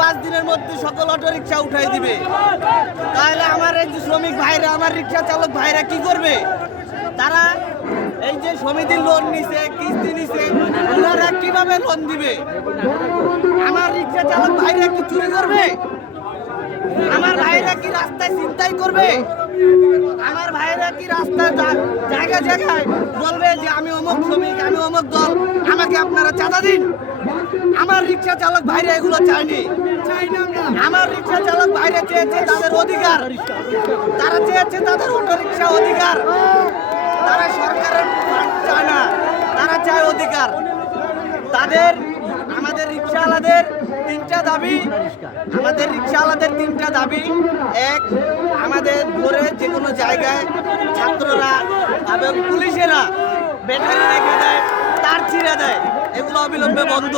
5 দিনের মধ্যে সকল অটো রিক্সা উঠাই দিবে। তাহলে আমার এই যে শ্রমিক ভাইরা, আমার রিক্সা চালক ভাইরা কি করবে? তারা এই যে সমিতির লোন নিছে, কিস্তি নিছে, ওনারা কিভাবে লোন দিবে? আমার রিক্সা চালক ভাইরা কি চুরি করবে? আমার ভাইরা কি রাস্তায় ছিনতাই করবে? আমার ভাইরা কি রাস্তায় জায়গায় জায়গায় বলবে যে আমি অমুক শ্রমিক, আমি অমুক দল, আমাকে আপনারা চাঁদা দিন? আমার রিক্সা চালক ভাইরা এগুলো চায়নি। আমার রিক্সা চালক ভাইরা চেয়েছে তাদের অধিকার, তারা চেয়েছে তাদের অটো রিক্সা অধিকার। তারা সরকারের ফান্ড চায় না, তারা চায় অধিকার তাদের। আমাদের রিক্সাওয়ালাদের 3টা দাবি, আমাদের রিক্সাওয়ালাদের 3টা দাবি। এক, আমাদের ধরে যে কোনো জায়গায় ছাত্ররা এবং পুলিশেরা ব্যাটারি রেখে দেয়, তার ছিঁড়ে দেয়, এগুলো অবিলম্বে বন্ধ।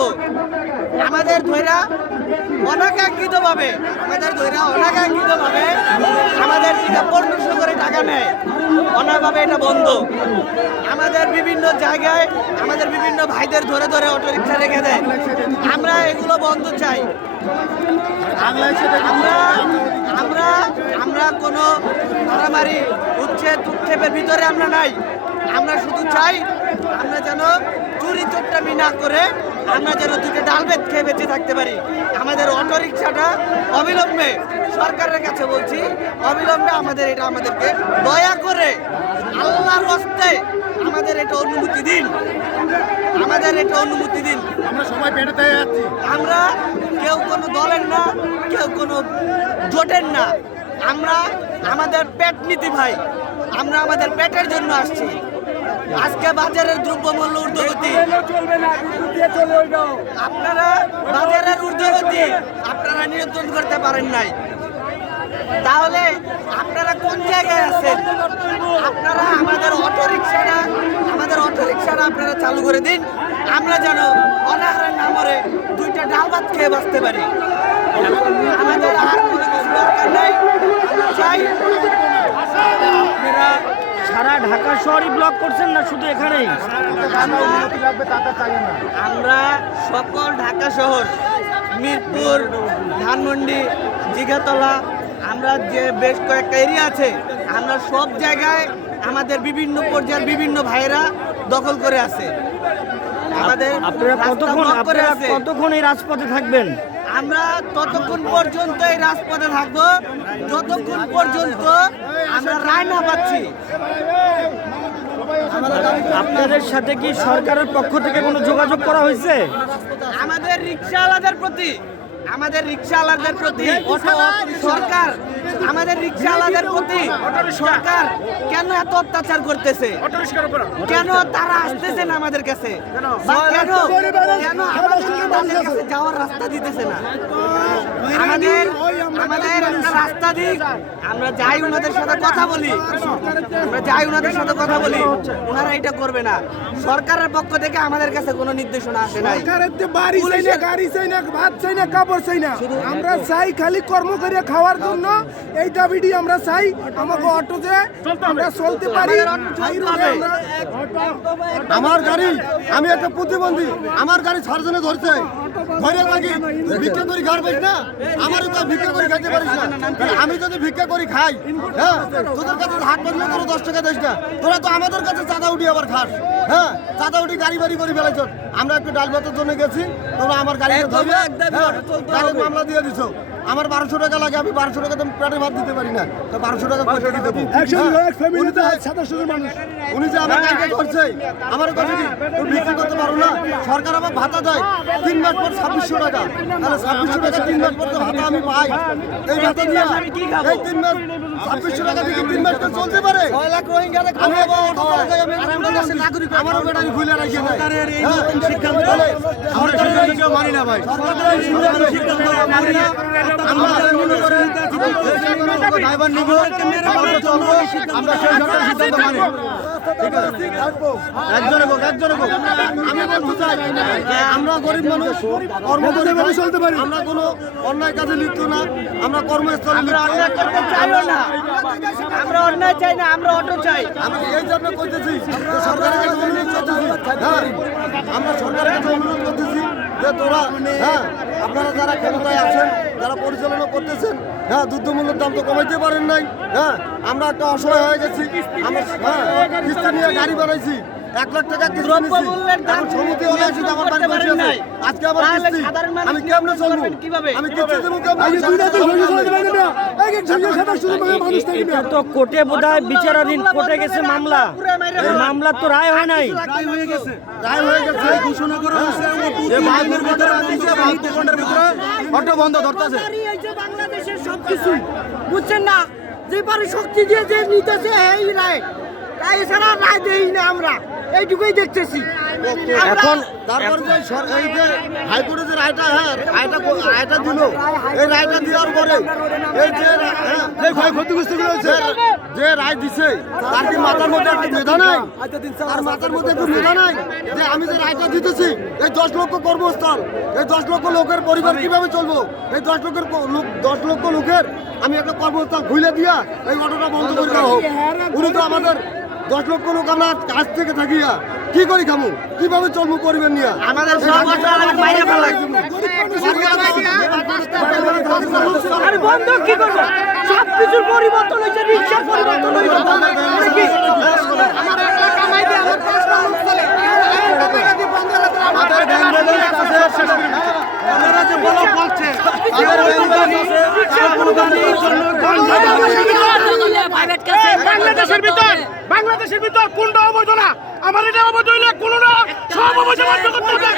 আমাদের ধৈরা অনাকাঙ্ক্ষিতভাবে আমাদের থেকে 1500 করে টাকা নেয়, অনাভাবে এটা বন্ধ। আমাদের বিভিন্ন জায়গায় আমাদের বিভিন্ন ভাইদের ধরে ধরে অটো রিক্সা রেখে দেয়, আমরা এগুলো বন্ধ চাই। আমরা কোনো মারামারি উচ্ছেদ উৎক্ষেপের ভিতরে আমরা নাই। আমরা শুধু চাই আমরা যেন চুরি চোট্টামি না করে আমরা যেন দুটো ডাল ভাত খেয়ে বেঁচে থাকতে পারি। আমাদের অটো রিক্সাটা অবিলম্বে, সরকারের কাছে বলছি, অবিলম্বে আমাদেরকে দয়া করে আল্লাহর হস্তে আমাদের এটা অনুমতি দিন, আমরা সবাই বেড়াতে যাচ্ছি। আমরা কেউ কোনো দলের না, কেউ কোনো জোটের না। আমরা আমাদের পেট নীতি ভাই, আমরা আমাদের পেটের জন্য আসছি। আজকে বাজারের দ্রব্যমূল্য ঊর্ধ্বগতি, আপনারা বাজারের ঊর্ধ্বগতি আপনারা নিয়ন্ত্রণ করতে পারেন নাই, তাহলে আপনারা কোন জায়গায় আছেন? আপনারা আমাদের অটো রিক্সাটা আপনারা চালু করে দিন, আমরা যেন অনাহারের না মরে 2টা ডাল ভাত খেয়ে বাঁচতে পারি। আমাদের আর কোনো কিছু দরকার নাই। চাই আপনারা সারা ঢাকা শহরই ব্লক করছেন না শুধু এখানেই? আমরা সকল ঢাকা শহর, মিরপুর, ধানমন্ডি, জিগাতলা, আমরা যে বেশ কয়েকটা এরিয়া আছে, আমরা সব জায়গায় আমাদের বিভিন্ন পর্যায়ের বিভিন্ন ভাইরা দখল করে আছে। আমাদের আপনারা কতক্ষণ এই রাজপথে থাকবেন? আমরা ততক্ষণ পর্যন্ত এই রাজপথে থাকবো যতক্ষণ পর্যন্ত আমরা রায় না পাচ্ছি। আপনাদের সাথে কি সরকারের পক্ষ থেকে কোনো যোগাযোগ করা হয়েছে? আমাদের রিক্সাওয়ালাদের প্রতি সরকার, আমাদের রিক্সাওয়ালাদের প্রতি সরকার কেন এত অত্যাচার করতেছে? কেন তারা আসতেছে না আমাদের কাছে? বা কেন আমাদের কাছে যাওয়ার রাস্তা দিতেছে না? আমাদের একটা রাস্তা দিক, আমরা যাই ওনাদের সাথে কথা বলি, ওনারা এটা করবে না। সরকারের পক্ষ থেকে আমাদের কাছে কোনো নির্দেশনা আসে নাই। বাড়ি চাই না, গাড়ি চাই না, ভাত চাই না, কাপড় চাই না, আমরা চাই খালি কর্ম করে খাওয়ার জন্য। এই দাবিটি আমরা চাই, আমাকে অটোতে আমরা চলতে পারি। আমার গাড়ি, আমি একটা প্রতিবন্ধী, আমার গাড়ি সার্জনে ধরছে, ধরে থাকি ভিক্ষা করি ঘর পাইস না, আমারও তো ভিক্ষা করে খাইতে পারিস না। আমি যদি ভিক্ষা করি খাই, হ্যাঁ, তোদের কাছে হাট বাজলে তোর 10 টাকা দিস না, তোরা তো আমাদের কাছে চাঁদা উঠি আবার খাস। হ্যাঁ, চাঁদা উঠি গাড়ি বাড়ি করে ফেলাইছ। আমরা একটু ডাল ভাতের জন্য গেছি, তোমরা আমার গাড়িতে ধরবে, তাহলে মামলা দিয়ে দিছ। আমার 1200 টাকা লাগে, আমি 1200 টাকা তো পেটে ভাত দিতে পারি না, তো 1200 টাকা পয়সা দিতে পারি। উনি যে আমার গাড়িটা ধরছে, আমার কাছে কি তুই বিক্রি করতে পারো না? সরকার আমার ভাতা দেয় 3 মাস পর 2600 টাকা, তাহলে 2600 টাকা 3 মাস পর তো ভাতা আমি পাই। এই ভাতা দিয়ে এই 3 মাস 2600 টাকা থেকে 3 মাস পর চলতে পারে? আমি আবার অটো চালাই, আমারও ব্যাটারি খুলে রাখি নাই। আমরা সিদ্ধান্ত মানি না ভাই, মানি না। আমরা ড্রাইভার নিব, আমরা চলবো, আমরা সেই সরকারের সিদ্ধান্ত মানি। আমি বলতে চাই, আমরা গরিব মানুষ, কর্ম করে চলতে পারি। আমরা কোনো অন্যায় কাজে লিপ্ত না, আমরা কর্মস্থলে আমরা অন্যায় চাই না, আমরা অটো চাই। আমি এই জন্য করতেছি, সরকারের কাছে অনুরোধ করতেছি, আমরা সরকারের কাছে অনুরোধ করতেছি যে তোরা হ্যাঁ আপনারা যারা ক্ষমতায় আছেন, যারা পরিচালনা করতেছেন, হ্যাঁ দুগ্ধমূল্যের দাম তো কমাইতে পারেন নাই। হ্যাঁ আমরা একটা অসহায় হয়ে গেছি, আমরা কিস্তি নিয়ে গাড়ি বানাইছি, 1 লাখ টাকা কিস্তি নিয়েছি, দ্রব্যমূল্যের দাম এখন সমিতি হলে আসি আমার বাড়ি করতে বসে পারেন আছে, নাই। আজকে আবার তাহলে কিস্তি, সাধারণ মানুষ আমি কেমনে চলবো? করবেন কিভাবে? আমি কিস্তি দেবো কেমনে? এই যে দুইটা তো সহ্য করতে পারে না, এক এক সঙ্গে সাদা শুধু মানুষ থাকবে। এটা তো কোর্টে বোধহয় বিচারাধীন, কোর্টে গেছে মামলা, এই মামলার তো রায় হয় নাই। রায় হয়ে গেছে ঘোষণা করা হয়েছে যে ভাইদের ভিতরে 72 ঘন্টার ভিতরে অটো বন্ধ ধরতেছে। এই যে বাংলাদেশের সবকিছু বুঝছেন না, যে পারে শক্তি দিয়ে যে নিতেছে এই রায়, তাই এছাড়া রায় দেই না আমরা, এইটুকুই দেখতেছি এখন তারপর যে এই যে হাইকোর্টে যে রায়টা রায়টা দিল, এই রায়টা দেওয়ার পরে এই যে ক্ষতিগ্রস্তগুলো যে রায় দিছে, তার কি মাথার মধ্যে একটা মেধা নাই? তার মাথার মধ্যে একটু মেধা নাই যে আমি যে রায়টা দিতেছি, এই 10 লক্ষ কর্মস্থল, এই 10 লক্ষ লোকের পরিবার কিভাবে চলবো? এই 10 লক্ষ লোকের আমি একটা কর্মস্থল খুলে দিয়া এই অটোটা বন্ধ করে দেওয়া হোক। উনি তো আমাদের 10 লক্ষ লোক আমরা কাজ থেকে থাকিয়া কি করি খামু, কিভাবে চলবো পরিবার নিয়ে? আমাদের সব বাইরে ফেলা আর বন্ধ কি করবো? সবকিছুর পরিবর্তন হয়েছে, রিক্সার পরিবর্তন হয়েছে। বাংলাদেশের ভিতর কোনটা অবৈধ না? আমার এটা অবৈধ হইলে কোন না, সব অবৈধ বন্ধ করতে হবে।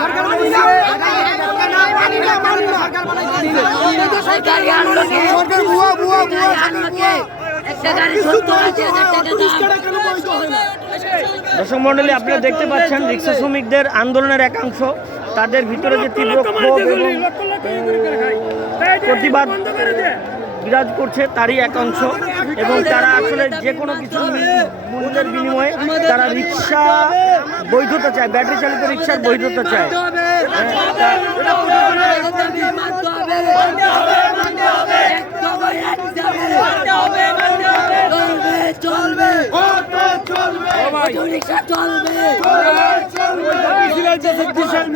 সরকার অবৈধ, সরকার বুয়া বুয়া বুয়া দর্শক মণ্ডলী, আপনারা দেখতে পাচ্ছেন রিক্সা শ্রমিকদের আন্দোলনের একাংশ, তাদের ভিতরে যে তীব্র ক্ষোভ এবং প্রতিবাদ বিরাজ করছে তারই একাংশ, এবং তারা আসলে যে কোনো কিছু মূল্যের বিনিময়ে তারা রিক্সা বৈধতা চায়, ব্যাটারি চালিত রিক্সার বৈধতা চায়। চলবে চলবে চলবে চলবে